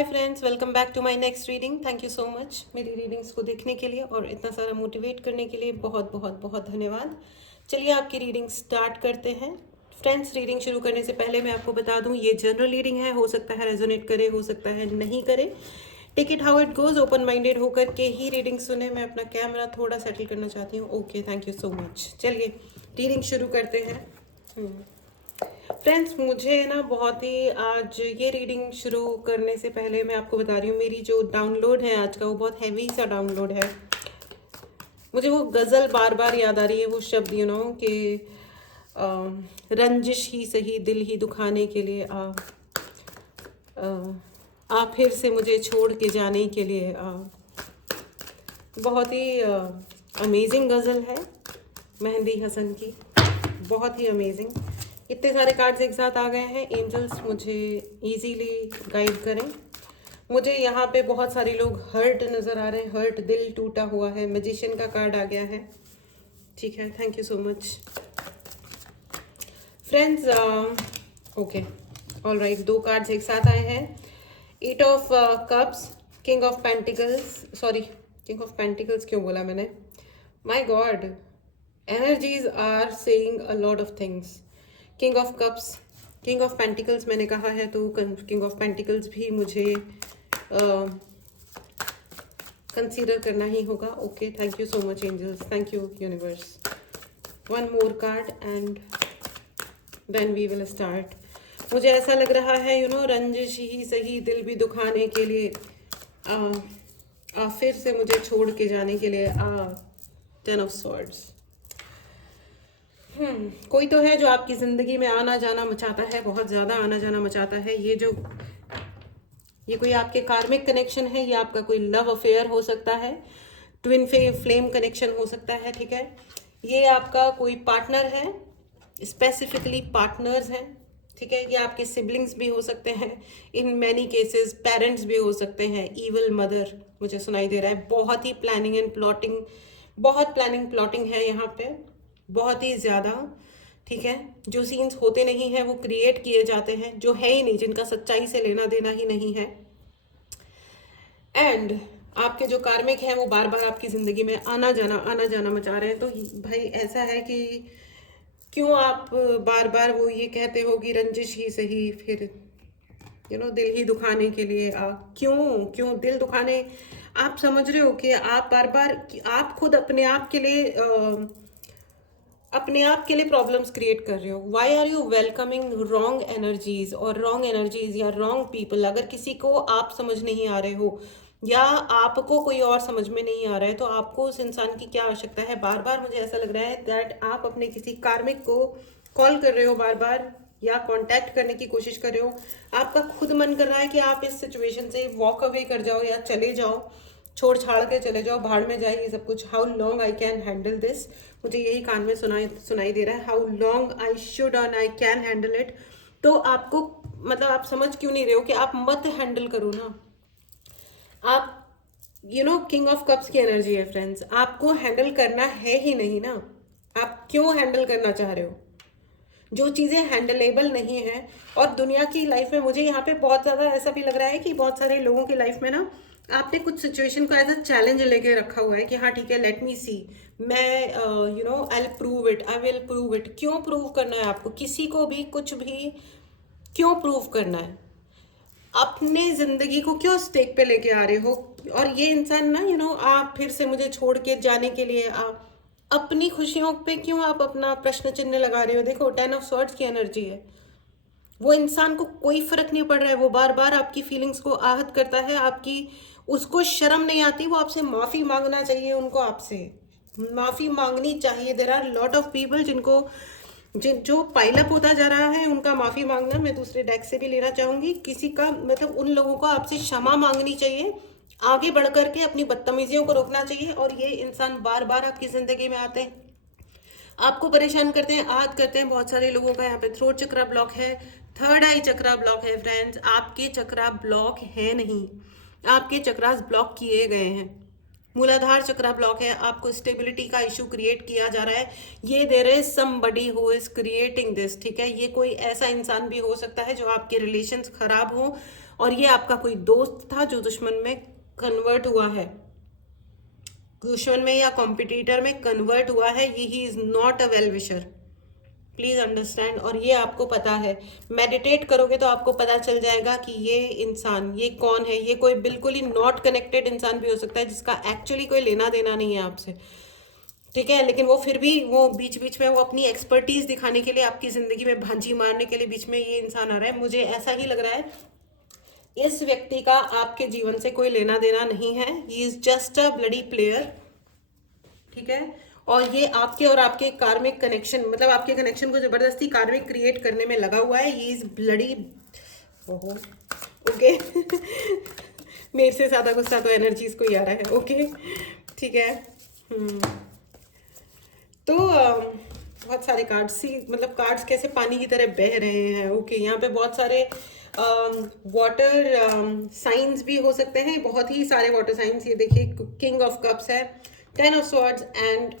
Hi friends, welcome back to my next reading. Thank you so much मेरी readings को देखने के लिए और इतना सारा मोटिवेट करने के लिए बहुत बहुत बहुत धन्यवाद। चलिए आपकी रीडिंग स्टार्ट करते हैं। फ्रेंड्स, रीडिंग शुरू करने से पहले मैं आपको बता दूं, ये जनरल रीडिंग है। हो सकता है रेजोनेट करे, हो सकता है नहीं करे। Take it how it goes. Open minded होकर के ही रीडिंग सुने। मैं अपना कैमरा थोड़ा सेटल करना चाहती हूँ। Okay, thank you so much. चलिए रीडिंग शुरू करते हैं। फ्रेंड्स, मुझे ना बहुत ही आज ये रीडिंग शुरू करने से पहले मैं आपको बता रही हूँ, मेरी जो डाउनलोड है आज का वो बहुत हैवी सा डाउनलोड है। मुझे वो गज़ल बार बार याद आ रही है, वो शब्द कि रंजिश ही सही दिल ही दुखाने के लिए आ फिर से मुझे छोड़ के जाने के लिए बहुत ही अमेजिंग गज़ल है मेहंदी हसन की, बहुत ही अमेजिंग। इतने सारे कार्ड्स एक साथ आ गए हैं। एंजल्स मुझे इजीली गाइड करें। मुझे यहाँ पे बहुत सारे लोग हर्ट नज़र आ रहे हैं, हर्ट, दिल टूटा हुआ है। मैजिशियन का कार्ड आ गया है। ठीक है, thank you so much friends. Okay, all right, दो कार्ड्स एक साथ आए हैं। 8 of cups, king of pentacles, sorry king of pentacles क्यों बोला मैंने, my god. Energies are saying a lot of things. King of cups, king of pentacles मैंने कहा है, तो किंग ऑफ पेंटिकल्स भी मुझे कंसीडर करना ही होगा। Okay, thank you so much angels, thank you universe. One more card and then we will start. मुझे ऐसा लग रहा है रंजिश ही सही दिल भी दुखाने के लिए फिर से मुझे छोड़ के जाने के लिए 10 ऑफ स्वॉर्ड्स। कोई तो है जो आपकी जिंदगी में आना जाना मचाता है, बहुत ज्यादा आना जाना मचाता है। ये कोई आपके कार्मिक कनेक्शन है, ये आपका कोई लव अफेयर हो सकता है, ट्विन फ्लेम कनेक्शन हो सकता है। ठीक है, ये आपका कोई पार्टनर है, स्पेसिफिकली पार्टनर्स हैं। ठीक है, ये आपके सिबलिंग्स भी हो सकते हैं, इन मैनी केसेस पेरेंट्स भी हो सकते हैं, इवल मदर मुझे सुनाई दे रहा है। बहुत ही प्लानिंग एंड प्लॉटिंग, बहुत प्लानिंग प्लॉटिंग है यहाँ पे, बहुत ही ज़्यादा। ठीक है, जो सीन्स होते नहीं हैं वो क्रिएट किए जाते हैं, जो है ही नहीं, जिनका सच्चाई से लेना देना ही नहीं है। एंड आपके जो कार्मिक हैं वो बार बार आपकी ज़िंदगी में आना जाना मचा रहे हैं। तो भाई ऐसा है कि क्यों आप बार बार वो ये कहते हो कि रंजिश ही सही, फिर दिल ही दुखाने के लिए क्यों क्यों दिल दुखाने। आप समझ रहे हो कि आप बार बार, आप खुद अपने आप के लिए प्रॉब्लम्स क्रिएट कर रहे हो। Why are you welcoming wrong energies और रॉन्ग एनर्जीज या रॉन्ग पीपल। अगर किसी को आप समझ नहीं आ रहे हो या आपको कोई और समझ में नहीं आ रहा है, तो आपको उस इंसान की क्या आवश्यकता है। बार बार मुझे ऐसा लग रहा है दैट आप अपने किसी कार्मिक को कॉल कर रहे हो बार बार, या कांटेक्ट करने की कोशिश कर रहे हो। आपका खुद मन कर रहा है कि आप इस सिचुएशन से वॉक अवे कर जाओ या चले जाओ, छोड़ छाड़ के चले जाओ, भाड़ में जाए ये सब कुछ। How long I can handle this, मुझे यही कान में सुनाई दे रहा है। How long I should and I can handle it. तो आपको मतलब आप समझ क्यों नहीं रहे हो कि आप मत हैंडल करो ना। आप किंग ऑफ कप्स की एनर्जी है फ्रेंड्स, आपको हैंडल करना है ही नहीं ना। आप क्यों हैंडल करना चाह रहे हो जो चीज़ें हैंडलेबल नहीं है। और दुनिया की लाइफ में मुझे यहाँ पे बहुत ज़्यादा ऐसा भी लग रहा है कि बहुत सारे लोगों की लाइफ में ना आपने कुछ सिचुएशन को एज अ चैलेंज लेके रखा हुआ है कि हाँ ठीक है, लेट मी सी, मैं I prove it, I will prove it. क्यों प्रूव करना है आपको किसी को भी कुछ भी? क्यों प्रूव करना है? अपने जिंदगी को क्यों स्टेक पे लेके आ रहे हो? और ये इंसान ना आप फिर से मुझे छोड़ के जाने के लिए आप अपनी खुशियों पे क्यों आप अपना प्रश्न चिन्ह लगा रहे हो? देखो 10 ऑफ स्वॉर्ड्स की एनर्जी है। वो इंसान को कोई फर्क नहीं पड़ रहा है, वो बार बार आपकी फीलिंग्स को आहत करता है, आपकी उसको शर्म नहीं आती, वो आपसे माफी मांगना चाहिए, उनको आपसे माफी मांगनी चाहिए। There are lot of people जो पाइलअप होता जा रहा है, उनका माफी मांगना मैं दूसरे डेक से भी लेना चाहूंगी। किसी का मतलब उन लोगों को आपसे क्षमा मांगनी चाहिए, आगे बढ़ करके अपनी बदतमीजियों को रोकना चाहिए। और ये इंसान बार बार आपकी जिंदगी में आते हैं, आपको परेशान करते हैं, आहत करते हैं। बहुत सारे लोगों का यहाँ पे थ्रोट चक्रा ब्लॉक है, थर्ड आई चक्रा ब्लॉक है। फ्रेंड्स, आपके चक्रा ब्लॉक है नहीं, आपके चक्रास ब्लॉक किए गए हैं। मूलाधार चक्र ब्लॉक है, आपको स्टेबिलिटी का इशू क्रिएट किया जा रहा है। ये there is somebody who is creating this, ठीक है। ये कोई ऐसा इंसान भी हो सकता है जो आपके रिलेशंस खराब हो, और ये आपका कोई दोस्त था जो दुश्मन में कन्वर्ट हुआ है, दुश्मन में या कॉम्पिटिटर में कन्वर्ट हुआ है। ये he is not a well wisher, please understand. और ये आपको पता है, मेडिटेट करोगे तो आपको पता चल जाएगा कि ये इंसान ये कौन है। ये कोई बिल्कुल ही नॉट कनेक्टेड इंसान भी हो सकता है, जिसका एक्चुअली कोई लेना देना नहीं है आपसे, ठीक है। लेकिन वो फिर भी वो बीच बीच में वो अपनी एक्सपर्टीज दिखाने के लिए, आपकी जिंदगी में भांजी मारने के लिए बीच में ये इंसान आ रहा है। मुझे ऐसा ही लग रहा है इस व्यक्ति का आपके जीवन से कोई लेना देना नहीं है। He is just a bloody player, ठीक है। और ये आपके और आपके कार्मिक कनेक्शन, मतलब आपके कनेक्शन को जबरदस्ती कार्मिक क्रिएट करने में लगा हुआ है। ही इज ब्लडी, ओहो, ओके मेरे से ज्यादा गुस्सा तो एनर्जीज को ही आ रहा है, ओके, ठीक है। तो बहुत सारे कार्ड्स सी, मतलब कार्ड्स कैसे पानी की तरह बह रहे हैं, ओके। यहाँ पे बहुत सारे वाटर साइंस भी हो सकते हैं, बहुत ही सारे वाटर साइंस। ये देखिए, किंग ऑफ कप्स है, 10 ऑफ स्वॉर्ड्स एंड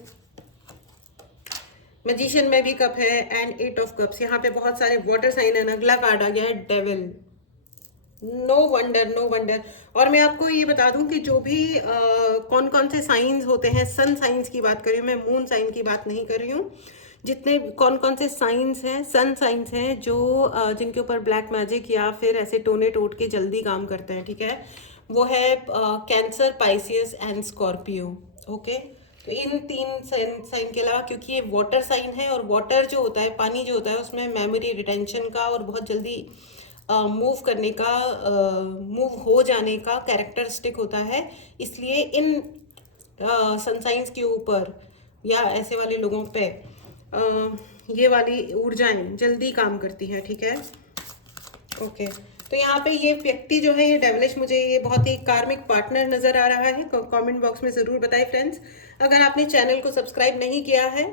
मैजिशियन में भी कप है, एंड 8 ऑफ कप्स। यहाँ पे बहुत सारे वाटर साइन है। अगला कार्ड आ गया है devil. No wonder, no wonder. और मैं आपको ये बता दूं कि जो भी कौन कौन से साइंस होते हैं, सन साइंस की बात कर रही हूँ मैं, मून साइन की बात नहीं कर रही हूँ। जितने कौन कौन से साइंस हैं, सन साइंस हैं, जो जिनके ऊपर ब्लैक मैजिक या फिर ऐसे टोने टोट के जल्दी काम करते हैं, ठीक है। वो है कैंसर, पाइसियस एंड स्कॉर्पियो, ओके। तो इन 3 साइन के अलावा, क्योंकि ये वाटर साइन है, और वाटर जो होता है, पानी जो होता है, उसमें मेमोरी रिटेंशन का और बहुत जल्दी मूव करने का, मूव हो जाने का कैरेक्टरिस्टिक होता है। इसलिए इन सनसाइंस के ऊपर या ऐसे वाले लोगों पे ये वाली ऊर्जाएं जल्दी काम करती हैं, ठीक है, ओके। तो यहाँ पे ये व्यक्ति जो है, ये डेविलिश, मुझे ये बहुत ही कार्मिक पार्टनर नजर आ रहा है। कमेंट बॉक्स में ज़रूर बताएं फ्रेंड्स। अगर आपने चैनल को सब्सक्राइब नहीं किया है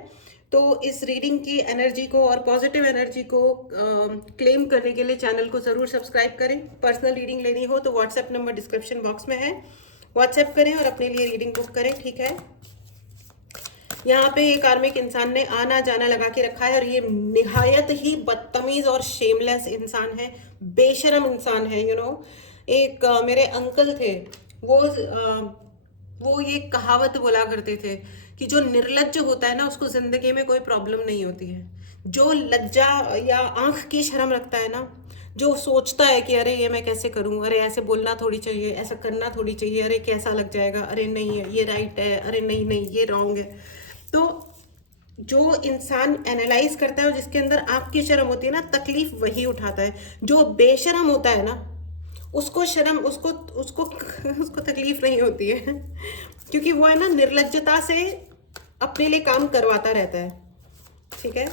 तो इस रीडिंग की एनर्जी को और पॉजिटिव एनर्जी को क्लेम करने के लिए चैनल को ज़रूर सब्सक्राइब करें। पर्सनल रीडिंग लेनी हो तो व्हाट्सएप नंबर डिस्क्रिप्शन बॉक्स में है, व्हाट्सएप करें और अपने लिए रीडिंग बुक करें, ठीक है। यहाँ पे ये कार्मिक इंसान ने आना जाना लगा के रखा है, और ये निहायत ही बदतमीज और शेमलेस इंसान है, बेशरम इंसान है, यू नो। एक मेरे अंकल थे, वो ये कहावत बोला करते थे कि जो निर्लज्ज होता है ना, उसको जिंदगी में कोई प्रॉब्लम नहीं होती है। जो लज्जा या आंख की शर्म रखता है ना, जो सोचता है कि अरे ये मैं कैसे करूं, अरे ऐसे बोलना थोड़ी चाहिए, ऐसा करना थोड़ी चाहिए, अरे कैसा लग जाएगा, अरे नहीं है ये राइट है, अरे नहीं नहीं ये रॉन्ग है। तो जो इंसान एनालाइज करता है और जिसके अंदर आंख की शर्म होती है ना, तकलीफ वही उठाता है। जो बेशरम होता है ना, उसको शर्म, उसको उसको उसको तकलीफ नहीं होती है क्योंकि वो है ना, निर्लज्जता से अपने लिए काम करवाता रहता है, ठीक है।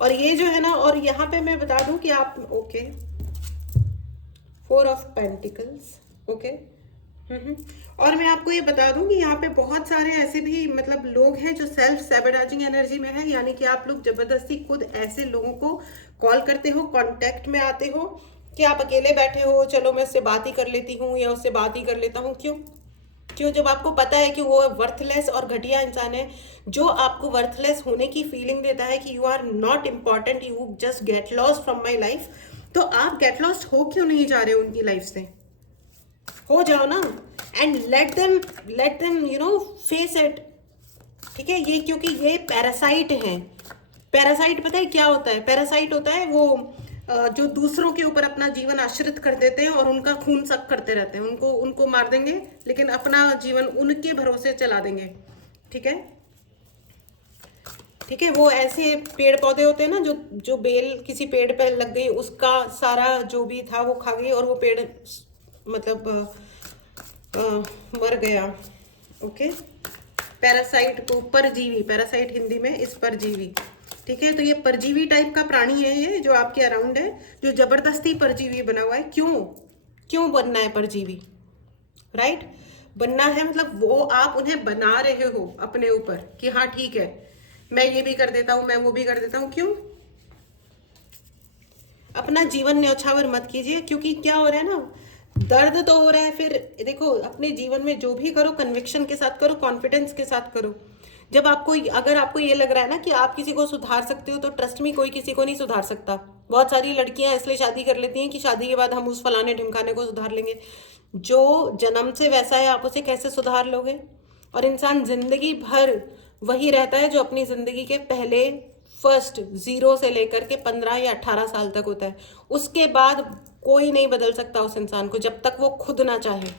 और ये जो है ना, और यहाँ पे मैं बता दूं कि आप, ओके, 4 ऑफ पेंटिकल्स, ओके। और मैं आपको ये बता दूं कि यहाँ पे बहुत सारे ऐसे भी मतलब लोग हैं जो सेल्फ सैबोटाजिंग एनर्जी में है, यानी कि आप लोग जबरदस्ती खुद ऐसे लोगों को कॉल करते हो, कांटेक्ट में आते हो कि आप अकेले बैठे हो, चलो मैं उससे बात ही कर लेती हूँ या उससे बात ही कर लेता हूँ। क्यों जब आपको पता है कि वो वर्थलेस और घटिया इंसान है, जो आपको वर्थलेस होने की फीलिंग देता है कि you are not important, you just get lost from my life. तो आप गेट लॉस्ट हो क्यों नहीं जा रहे हो उनकी लाइफ से? हो जाओ ना, and let them you know face it, ठीक है। ये क्योंकि ये पैरासाइट हैं। पैरासाइट पता है क्या होता है? पैरासाइट होता है वो जो दूसरों के ऊपर अपना जीवन आश्रित कर देते हैं और उनका खून सक करते रहते हैं। उनको मार देंगे लेकिन अपना जीवन उनके भरोसे चला देंगे, ठीक है, ठीक है। वो ऐसे पेड़ पौधे होते हैं ना, जो बेल किसी पेड़ पे लग गई, उसका सारा जो भी था वो खा गई और वो पेड़ मतलब मर गया, ओके। पैरासाइट को परजीवी, पैरासाइट हिंदी में इस परजीवी, ठीक है। तो ये परजीवी टाइप का प्राणी है, ये जो आपके अराउंड है, जो जबरदस्ती परजीवी बना हुआ है। क्यों बनना है परजीवी? राइट, बनना है मतलब वो आप उन्हें बना रहे हो अपने ऊपर कि हाँ ठीक है, मैं ये भी कर देता हूं, मैं वो भी कर देता हूं। क्यों? अपना जीवन न्यौछावर मत कीजिए, क्योंकि क्या हो रहा है ना, दर्द तो हो रहा है, फिर देखो अपने जीवन में जो भी करो कन्विक्शन के साथ करो, कॉन्फिडेंस के साथ करो। जब आपको, अगर आपको ये लग रहा है ना कि आप किसी को सुधार सकते हो, तो ट्रस्ट मी, कोई किसी को नहीं सुधार सकता। बहुत सारी लड़कियां इसलिए शादी कर लेती हैं कि शादी के बाद हम उस फलाने ढिमकाने को सुधार लेंगे। जो जन्म से वैसा है आप उसे कैसे सुधार लोगे? और इंसान जिंदगी भर वही रहता है जो अपनी जिंदगी के पहले फर्स्ट 0 से लेकर के 15 या 18 साल तक होता है। उसके बाद कोई नहीं बदल सकता उस इंसान को जब तक वो खुद ना चाहे।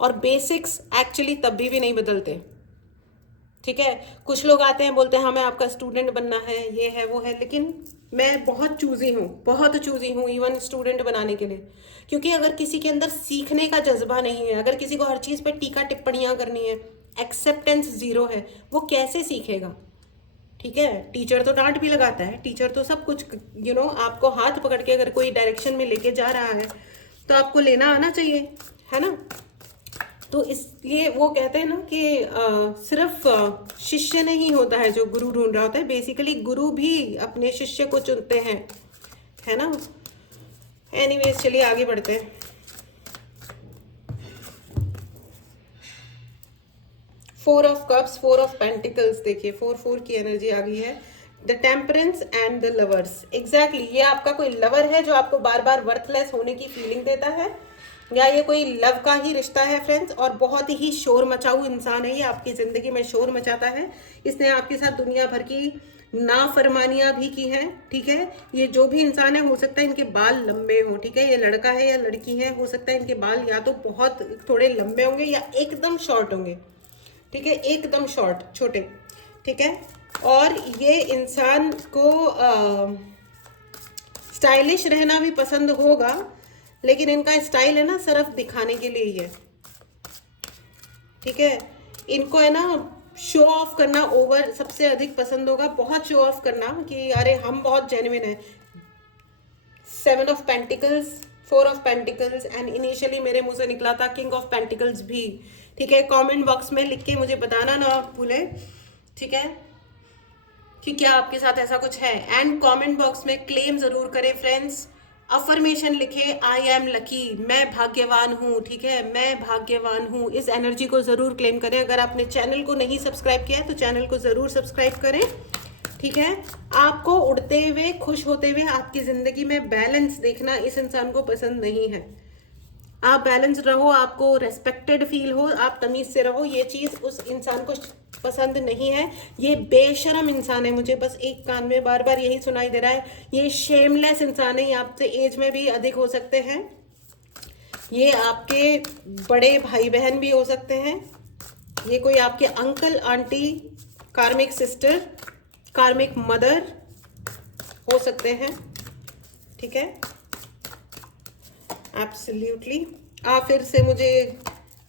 और बेसिक्स एक्चुअली तभी भी नहीं बदलते। ठीक है, कुछ लोग आते हैं बोलते हैं हमें आपका स्टूडेंट बनना है, ये है वो है, लेकिन मैं बहुत चूजी हूँ, बहुत चूजी हूँ इवन स्टूडेंट बनाने के लिए। क्योंकि अगर किसी के अंदर सीखने का जज्बा नहीं है, अगर किसी को हर चीज़ पे टीका टिप्पणियाँ करनी है, एक्सेप्टेंस जीरो है, वो कैसे सीखेगा? ठीक है, टीचर तो डांट भी लगाता है, टीचर तो सब कुछ आपको हाथ पकड़ के अगर कोई डायरेक्शन में लेके जा रहा है तो आपको लेना आना चाहिए, है ना? तो इसलिए वो कहते हैं ना कि सिर्फ शिष्य नहीं होता है जो गुरु ढूंढ रहा होता है, बेसिकली गुरु भी अपने शिष्य को चुनते हैं, है ना? एनीवेज, चलिए आगे बढ़ते हैं। 4 ऑफ कप्स, 4 ऑफ पेंटिकल्स, देखिए 4 की एनर्जी आ गई है। The temperance and the lovers, exactly ये आपका कोई लवर है जो आपको बार बार वर्थलेस होने की फीलिंग देता है, या ये कोई लव का ही रिश्ता है फ्रेंड्स। और बहुत ही शोर मचाऊ इंसान है ये, आपकी ज़िंदगी में शोर मचाता है। इसने आपके साथ दुनिया भर की नाफरमानियां भी की हैं। ठीक है, ये जो भी इंसान है, हो सकता है इनके बाल लंबे हों। ठीक है, ये लड़का है या लड़की है, हो सकता है इनके बाल या तो बहुत थोड़े लंबे होंगे या एकदम शॉर्ट होंगे। ठीक है, एकदम शॉर्ट, छोटे। ठीक है, और ये इंसान को स्टाइलिश रहना भी पसंद होगा, लेकिन इनका स्टाइल है ना सिर्फ दिखाने के लिए ही है। ठीक है, इनको है ना शो ऑफ करना ओवर सबसे अधिक पसंद होगा, बहुत शो ऑफ करना कि अरे हम बहुत जेन्युइन है। 7 of pentacles, 4 of pentacles, and initially मेरे मुंह से निकला था किंग ऑफ पेंटिकल्स भी। ठीक है, कमेंट बॉक्स में लिख के मुझे बताना ना भूले, ठीक है, कि क्या आपके साथ ऐसा कुछ है। एंड कमेंट बॉक्स में क्लेम जरूर करें फ्रेंड्स, अफर्मेशन लिखे, आई एम लकी, मैं भाग्यवान हूँ। ठीक है, मैं भाग्यवान हूँ, इस एनर्जी को जरूर क्लेम करें। अगर आपने चैनल को नहीं सब्सक्राइब किया है तो चैनल को जरूर सब्सक्राइब करें। ठीक है, आपको उड़ते हुए खुश होते हुए आपकी जिंदगी में बैलेंस देखना इस इंसान को पसंद नहीं है। आप बैलेंस रहो, आपको रेस्पेक्टेड फील हो, आप तमीज से रहो, ये चीज उस इंसान को पसंद नहीं है। ये बेशरम इंसान है, मुझे बस एक कान में बार बार यही सुनाई दे रहा है, ये शेमलेस इंसान है। ये आपसे एज में भी अधिक हो सकते हैं, ये आपके बड़े भाई बहन भी हो सकते हैं, ये कोई आपके अंकल आंटी, कार्मिक सिस्टर, कार्मिक मदर हो सकते हैं। ठीक है, एब्सोल्युटली। फिर से मुझे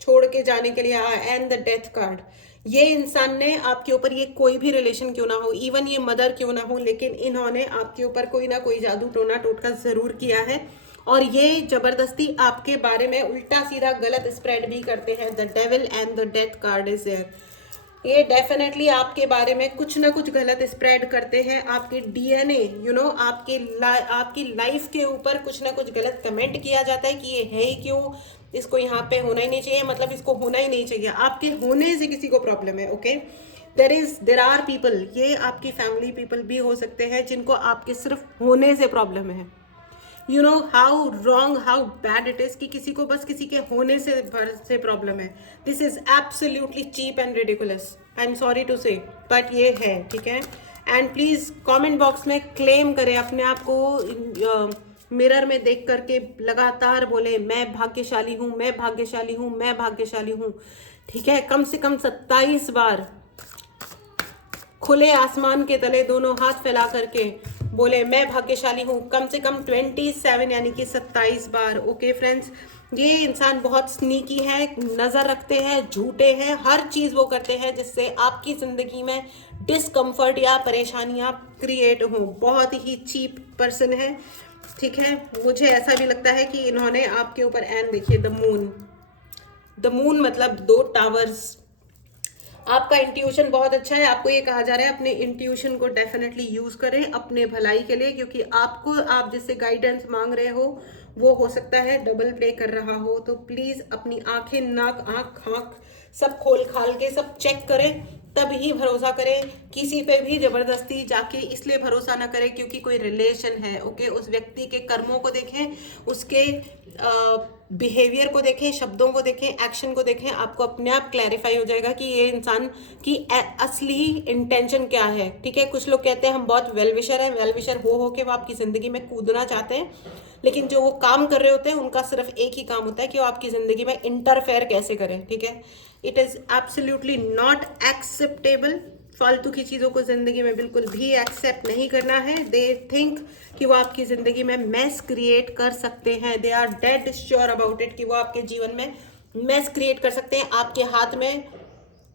छोड़ के जाने के लिए एंड द डेथ कार्ड। ये इंसान ने आपके ऊपर, ये कोई भी रिलेशन क्यों ना हो, इवन ये मदर क्यों ना हो, लेकिन इन्होंने आपके ऊपर कोई ना कोई जादू टोना टोटका जरूर किया है। और ये जबरदस्ती आपके बारे में उल्टा सीधा गलत स्प्रेड भी करते हैं। The devil and the death card is there. ये डेफिनेटली आपके बारे में कुछ ना कुछ गलत स्प्रेड करते हैं। आपके डीएनए आपकी लाइफ के ऊपर कुछ ना कुछ गलत कमेंट किया जाता है कि ये है ही क्यों, इसको यहाँ पे होना ही नहीं चाहिए, मतलब इसको होना ही नहीं चाहिए। आपके होने से किसी को प्रॉब्लम है, ओके। देर आर पीपल, ये आपकी फैमिली पीपल भी हो सकते हैं जिनको आपके सिर्फ होने से प्रॉब्लम है। You know how wrong, how bad it is कि किसी को बस किसी के होने से प्रॉब्लम है। This is absolutely cheap and ridiculous, I am sorry to say, but ये है। ठीक है, एंड प्लीज कमेंट बॉक्स में क्लेम करें अपने आप को, मिरर में देख करके लगातार बोले मैं भाग्यशाली हूँ, मैं भाग्यशाली हूँ, मैं भाग्यशाली हूँ। ठीक है, कम से कम 27 बार खुले आसमान के तले दोनों हाथ फैला करके बोले मैं भाग्यशाली हूँ, कम से कम 27 यानी कि 27 बार। ओके फ्रेंड्स, ये इंसान बहुत स्नीकी है, नज़र रखते हैं, झूठे हैं, हर चीज़ वो करते हैं जिससे आपकी ज़िंदगी में डिसकम्फर्ट या परेशानियाँ क्रिएट हों। बहुत ही चीप पर्सन है। ठीक है, मुझे ऐसा भी लगता है कि इन्होंने आपके ऊपर, एंड देखिए द मून मतलब 2 टावर्स। आपका इंट्यूशन बहुत अच्छा है, आपको ये कहा जा रहा है अपने इंट्यूशन को डेफिनेटली यूज करें अपने भलाई के लिए, क्योंकि आपको, आप जिससे गाइडेंस मांग रहे हो वो हो सकता है डबल प्ले कर रहा हो। तो प्लीज अपनी आंखें, नाक, आंख सब खोल खाल के सब चेक करें, तब ही भरोसा करें। किसी पे भी जबरदस्ती जाके इसलिए भरोसा ना करें क्योंकि कोई रिलेशन है, ओके। उस व्यक्ति के कर्मों को देखें, उसके बिहेवियर को देखें, शब्दों को देखें, एक्शन को देखें, आपको अपने आप क्लैरिफाई हो जाएगा कि ये इंसान की असली इंटेंशन क्या है, ठीक है। कुछ लोग कहते हैं हम बहुत वेल विशर है, वेल विशर हो के वो आपकी ज़िंदगी में कूदना चाहते हैं, लेकिन जो वो काम कर रहे होते हैं उनका सिर्फ एक ही काम होता है कि वो आपकी ज़िंदगी में इंटरफेयर कैसे करें, ठीक है। It is absolutely not acceptable. फालतू की चीज़ों को ज़िंदगी में बिल्कुल भी एक्सेप्ट नहीं करना है। दे थिंक कि वो आपकी ज़िंदगी में मैस क्रिएट कर सकते हैं। They are dead sure about it कि वो आपके जीवन में मैस क्रिएट कर सकते हैं। आपके हाथ में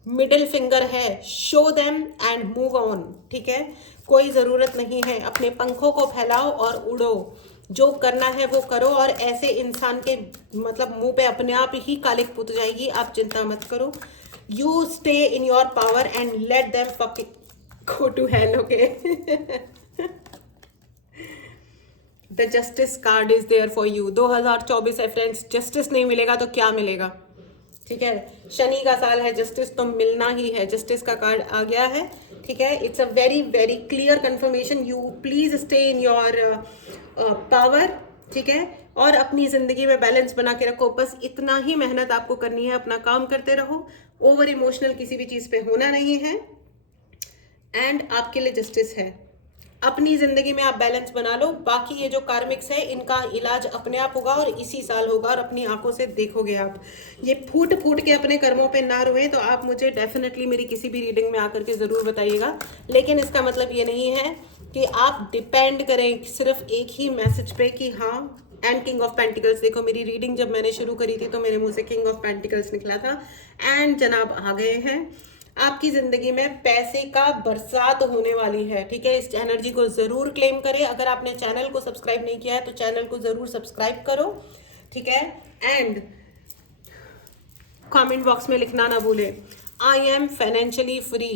मिडिल फिंगर है, show them and move on, ठीक है। कोई ज़रूरत नहीं है, अपने पंखों को फैलाओ और उड़ो, जो करना है वो करो। और ऐसे इंसान के मतलब मुंह पे अपने आप ही कालिक पुत जाएगी, आप चिंता मत करो। You stay in your power and let them fucking go to hell, okay. The justice card is there for you. 2024 है फ्रेंड्स, जस्टिस नहीं मिलेगा तो क्या मिलेगा, ठीक है। शनि का साल है, जस्टिस तो मिलना ही है। जस्टिस का कार्ड आ गया है, ठीक है। It's a very very clear confirmation. You please stay in your power, ठीक है। और अपनी जिंदगी में बैलेंस बना के रखो, बस इतना ही मेहनत आपको करनी है। अपना काम करते रहो, ओवर इमोशनल किसी भी चीज़ पे होना नहीं है। एंड आपके लिए जस्टिस है। अपनी जिंदगी में आप बैलेंस बना लो। बाकी ये जो कार्मिक्स है इनका इलाज अपने आप होगा और इसी साल होगा, और अपनी आंखों से देखोगे आप। ये फूट फूट के अपने कर्मों पे ना रोए, तो आप मुझे डेफिनेटली मेरी किसी भी रीडिंग में आकर के ज़रूर बताइएगा। लेकिन इसका मतलब ये नहीं है कि आप डिपेंड करें सिर्फ एक ही मैसेज पे कि हाँ। एंड किंग ऑफ पेंटिकल्स, देखो मेरी रीडिंग जब मैंने शुरू करी थी तो मेरे मुंह से किंग ऑफ पेंटिकल्स निकला था। एंड जनाब आ गए हैं। आपकी जिंदगी में पैसे का बरसात होने वाली है, ठीक है। इस एनर्जी को जरूर क्लेम करें। अगर आपने चैनल को सब्सक्राइब नहीं किया है तो चैनल को जरूर सब्सक्राइब करो, ठीक है। एंड कमेंट बॉक्स में लिखना ना भूलें, आई एम फाइनेंशियली फ्री।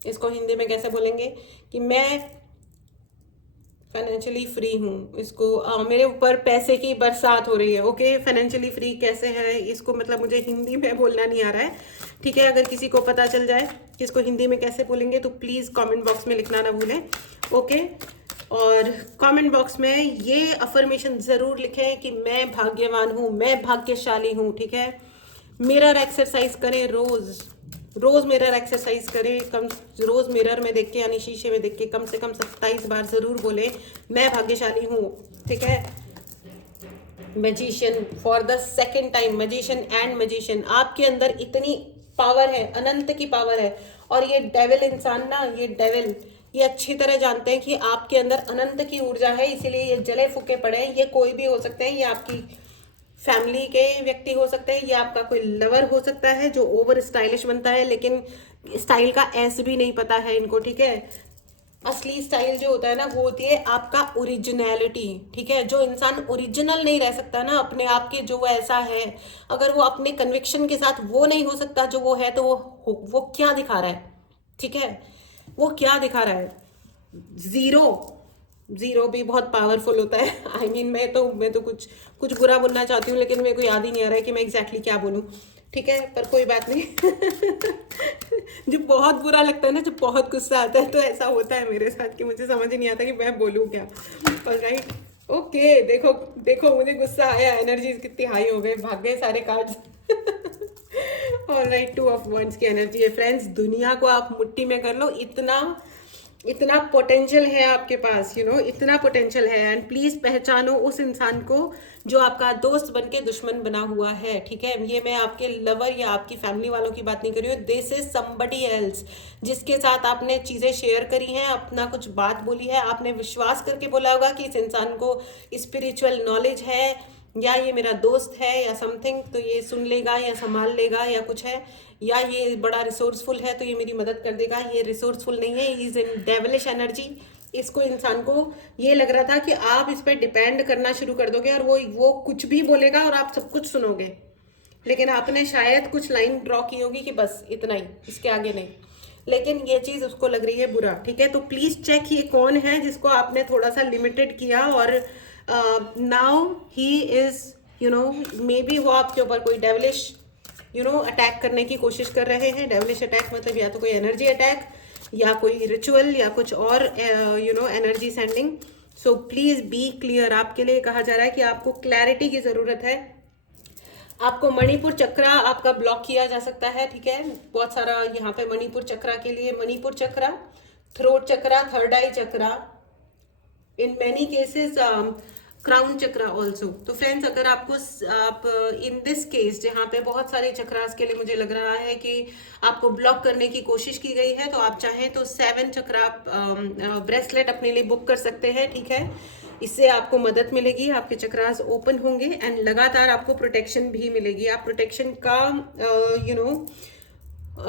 इसको हिंदी में कैसे बोलेंगे कि मैं फाइनेंशियली फ्री हूँ। इसको मेरे ऊपर पैसे की बरसात हो रही है, ओके। फाइनेंशियली फ्री कैसे है, इसको मतलब मुझे हिंदी में बोलना नहीं आ रहा है, ठीक है। अगर किसी को पता चल जाए कि इसको हिंदी में कैसे बोलेंगे तो प्लीज़ कमेंट बॉक्स में लिखना ना भूलें, ओके। और कमेंट बॉक्स में ये अफर्मेशन ज़रूर लिखें कि मैं भाग्यवान हूँ, मैं भाग्यशाली हूँ, ठीक है। मिरर एक्सरसाइज करें, रोज़ मिरर एक्सरसाइज करें। रोज़ मिरर में देख के यानी शीशे में देख के कम से कम 27 बार ज़रूर बोले मैं भाग्यशाली हूँ, ठीक है। Magician for the second time, magician and magician, आपके अंदर इतनी पावर है, अनंत की पावर है। और ये डेविल इंसान ना, ये डेविल ये अच्छी तरह जानते हैं कि आपके अंदर अनंत की ऊर्जा है, इसीलिए ये जले फूके पड़े हैं। ये कोई भी हो सकते हैं, ये आपकी फैमिली के व्यक्ति हो सकते हैं, या आपका कोई लवर हो सकता है जो ओवर स्टाइलिश बनता है, लेकिन स्टाइल का ऐसे भी नहीं पता है इनको, ठीक है। असली स्टाइल जो होता है ना वो होती है आपका ओरिजिनलिटी, ठीक है। जो इंसान ओरिजिनल नहीं रह सकता ना अपने आप के, जो वो ऐसा है, अगर वो अपने कन्विक्शन के साथ वो नहीं हो सकता जो वो है, तो वो क्या दिखा रहा है, ठीक है। वो क्या दिखा रहा है, जीरो भी बहुत पावरफुल होता है। आई मीन मैं तो कुछ बुरा बोलना चाहती हूँ, लेकिन मेरे को याद ही नहीं आ रहा है कि मैं एग्जैक्टली क्या बोलूँ, ठीक है। पर कोई बात नहीं। जब बहुत बुरा लगता है ना, जब बहुत गुस्सा आता है, तो ऐसा होता है मेरे साथ कि मुझे समझ ही नहीं आता कि मैं बोलूँ क्या। Alright, okay. देखो मुझे गुस्सा आया, एनर्जीज कितनी हाई हो गए, भाग गए सारे कार्ड्स। ऑलराइट, 2 ऑफ वंड्स की एनर्जी है फ्रेंड्स। दुनिया को आप मुट्ठी में कर लो, इतना पोटेंशियल है आपके पास, इतना पोटेंशियल है। एंड प्लीज़ पहचानो उस इंसान को जो आपका दोस्त बन के दुश्मन बना हुआ है, ठीक है। ये मैं आपके लवर या आपकी फैमिली वालों की बात नहीं कर रही हूँ। दिस इज समबडी एल्स, जिसके साथ आपने चीज़ें शेयर करी हैं, अपना कुछ बात बोली है, आपने विश्वास करके बोला होगा कि इस इंसान को स्पिरिचुअल नॉलेज है, या ये मेरा दोस्त है या समथिंग, तो ये सुन लेगा या संभाल लेगा या कुछ है, या ये बड़ा रिसोर्सफुल है तो ये मेरी मदद कर देगा। ये रिसोर्सफुल नहीं है, इज इन डेविलिश एनर्जी। इसको इंसान को ये लग रहा था कि आप इस पर डिपेंड करना शुरू कर दोगे और वो कुछ भी बोलेगा और आप सब कुछ सुनोगे, लेकिन आपने शायद कुछ लाइन ड्रॉ की होगी कि बस इतना ही, इसके आगे नहीं। लेकिन ये चीज़ उसको लग रही है बुरा, ठीक है। तो प्लीज़ चेक ये कौन है जिसको आपने थोड़ा सा लिमिटेड किया और now he is may be वो आपके ऊपर कोई डेविलिश अटैक करने की कोशिश कर रहे हैं। डेविलिश अटैक मतलब या तो कोई एनर्जी अटैक या कोई रिचुअल या कुछ और energy sending. So please be clear. आपके लिए कहा जा रहा है कि आपको क्लैरिटी की जरूरत है। आपको मणिपुर चक्रा आपका ब्लॉक किया जा सकता है, ठीक है। बहुत सारा यहाँ पे मणिपुर चक्रा के लिए, Manipura chakra, throat chakra, third eye chakra, in many cases crown chakra also. तो फ्रेंड्स, अगर आपको आप इन दिस केस जहाँ पे बहुत सारे चक्रास के लिए मुझे लग रहा है कि आपको ब्लॉक करने की कोशिश की गई है, तो आप चाहें तो 7 चक्रा ब्रेसलेट अपने लिए बुक कर सकते हैं, ठीक है। इससे आपको मदद मिलेगी, आपके चक्रास ओपन होंगे एंड लगातार आपको प्रोटेक्शन भी मिलेगी। आप प्रोटेक्शन का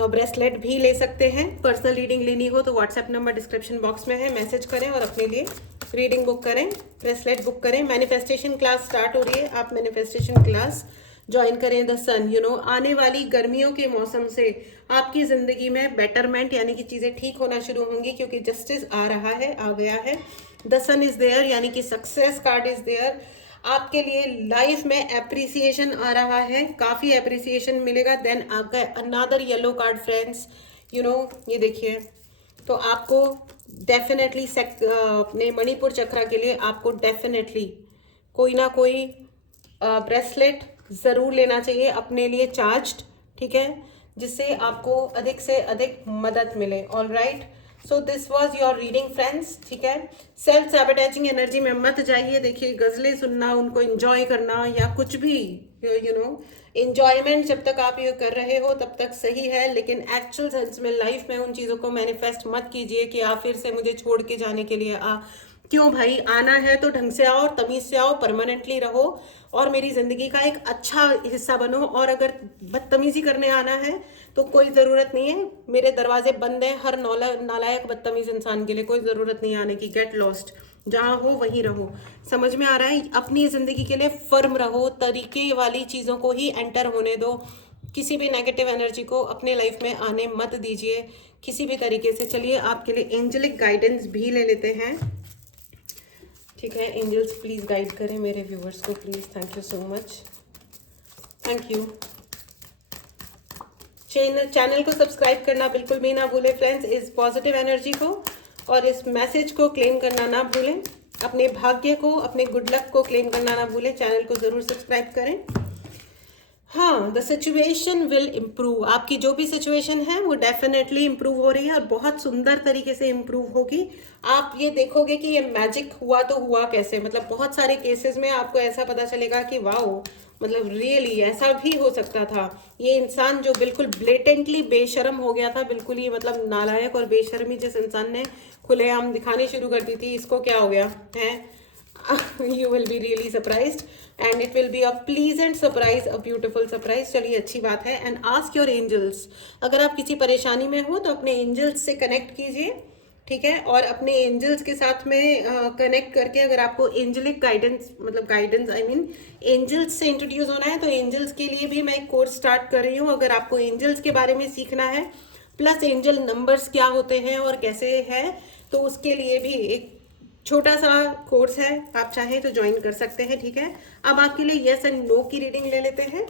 ब्रेसलेट भी ले सकते हैं। पर्सनल रीडिंग लेनी हो तो व्हाट्सएप नंबर डिस्क्रिप्शन बॉक्स में है, मैसेज करें और अपने लिए रीडिंग बुक करें, ब्रेसलेट बुक करें। मैनिफेस्टेशन क्लास स्टार्ट हो रही है, आप मैनिफेस्टेशन क्लास ज्वाइन करें। द सन आने वाली गर्मियों के मौसम से आपकी जिंदगी में बेटरमेंट यानी कि चीजें ठीक होना शुरू होंगी, क्योंकि जस्टिस आ रहा है, आ गया है। द सन इज देयर यानी कि सक्सेस कार्ड इज देयर। आपके लिए लाइफ में एप्रिसिएशन आ रहा है, काफी एप्रिसिएशन मिलेगा। देन आपका अनदर येलो कार्ड फ्रेंड्स, ये देखिए। तो आपको डेफिनेटली अपने मणिपुर चक्रा के लिए आपको डेफिनेटली कोई ना कोई ब्रेसलेट जरूर लेना चाहिए अपने लिए चार्ज्ड, ठीक है, जिससे आपको अधिक से अधिक मदद मिले। All right, so this was your reading friends, ठीक है। सेल्फ सैबोटेजिंग एनर्जी में मत जाइए। देखिए, गजलें सुनना, उनको एंजॉय करना या कुछ भी एंजॉयमेंट जब तक आप ये कर रहे हो तब तक सही है, लेकिन एक्चुअल सेंस में लाइफ में उन चीज़ों को मैनिफेस्ट मत कीजिए कि आप फिर से मुझे छोड़ के जाने के लिए क्यों भाई, आना है तो ढंग से आओ, तमीज से आओ, परमानेंटली रहो और मेरी जिंदगी का एक अच्छा हिस्सा बनो। और अगर बदतमीजी करने आना है तो कोई ज़रूरत नहीं है, मेरे दरवाजे बंद हैं हर नालायक बदतमीज इंसान के लिए। कोई ज़रूरत नहीं आने की। गेट लॉस्ट, जहाँ हो वहीं रहो। समझ में आ रहा है? अपनी ज़िंदगी के लिए फर्म रहो, तरीके वाली चीज़ों को ही एंटर होने दो। किसी भी नेगेटिव एनर्जी को अपने लाइफ में आने मत दीजिए किसी भी तरीके से। चलिए, आपके लिए एंजेलिक गाइडेंस भी ले लेते हैं, ठीक है। एंजल्स प्लीज़ गाइड करें मेरे व्यूवर्स को, please. Thank you so much, thank you. Channel को सब्सक्राइब करना बिल्कुल भी ना भूलें फ्रेंड्स, इस पॉजिटिव एनर्जी को और इस मैसेज को क्लेम करना ना भूलें। अपने भाग्य को, अपने गुड लक को क्लेम करना ना भूलें। चैनल को ज़रूर सब्सक्राइब करें। हाँ, द सिचुएशन विल इम्प्रूव। आपकी जो भी सिचुएशन है वो डेफिनेटली इम्प्रूव हो रही है और बहुत सुंदर तरीके से इम्प्रूव होगी। आप ये देखोगे कि ये मैजिक हुआ तो हुआ कैसे, मतलब बहुत सारे केसेस में आपको ऐसा पता चलेगा कि वाओ, मतलब रियली ऐसा भी हो सकता था। ये इंसान जो बिल्कुल ब्लेटेंटली बेशर्म हो गया था, बिल्कुल ही मतलब नालायक और बेशर्मी जिस इंसान ने खुलेआम दिखानी शुरू कर दी थी, इसको क्या हो गया है? You will be really surprised and it will be a pleasant surprise, a beautiful surprise। चलिए, अच्छी बात है। And ask your angels। अगर आप किसी परेशानी में हो तो अपने एंजल्स से कनेक्ट कीजिए, ठीक है। और अपने एंजल्स के साथ में कनेक्ट करके अगर आपको एंजलिक गाइडेंस, मतलब गाइडेंस आई मीन एंजल्स से इंट्रोड्यूस होना है, तो एंजल्स के लिए भी मैं एक कोर्स स्टार्ट कर रही हूँ। अगर आपको एंजल्स के बारे में सीखना है, प्लस एंजल नंबर्स क्या होते हैं और कैसे है, तो उसके लिए भी एक छोटा सा कोर्स है, आप चाहें तो ज्वाइन कर सकते हैं, ठीक है। अब आपके लिए यस एंड नो की रीडिंग ले लेते हैं,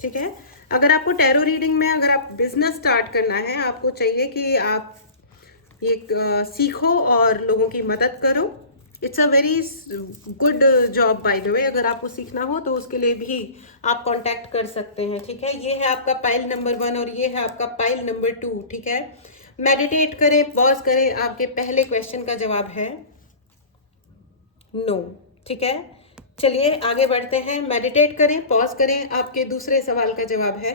ठीक है। अगर आपको टैरो रीडिंग में, अगर आप बिजनेस स्टार्ट करना है, आपको चाहिए कि आप ये सीखो और लोगों की मदद करो। It's a very good job by the way. अगर आपको सीखना हो तो उसके लिए भी आप कांटेक्ट कर सकते हैं, ठीक है। ये है आपका पाइल नंबर 1 और ये है आपका पाइल नंबर 2, ठीक है। मेडिटेट करें, पॉज करें। आपके पहले क्वेश्चन का जवाब है नो, ठीक है। चलिए आगे बढ़ते हैं। मेडिटेट करें, पॉज करें। आपके दूसरे सवाल का जवाब है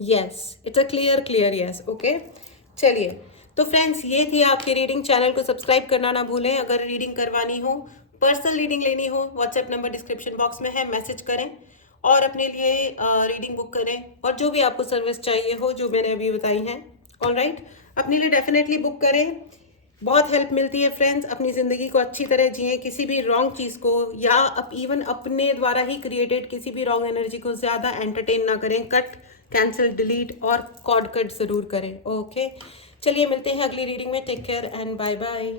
yes. It's a clear yes, okay. चलिए, तो फ्रेंड्स, ये थी आपकी रीडिंग। चैनल को सब्सक्राइब करना ना भूलें। अगर रीडिंग करवानी हो, पर्सनल रीडिंग लेनी हो, व्हाट्सएप नंबर डिस्क्रिप्शन बॉक्स में है, मैसेज करें और अपने लिए रीडिंग बुक करें। और जो भी आपको सर्विस चाहिए हो, जो मैंने अभी बताई हैं, ऑल राइट, अपने लिए डेफिनेटली बुक करें। बहुत हेल्प मिलती है फ्रेंड्स। अपनी ज़िंदगी को अच्छी तरह जिए, किसी भी रॉन्ग चीज़ को या इवन अपने द्वारा ही क्रिएटेड किसी भी रॉन्ग एनर्जी को ज़्यादा एंटरटेन ना करें। कट, कैंसिल, डिलीट और कॉर्ड कट ज़रूर करें, ओके। चलिए, मिलते हैं अगली रीडिंग में। Take care and bye bye.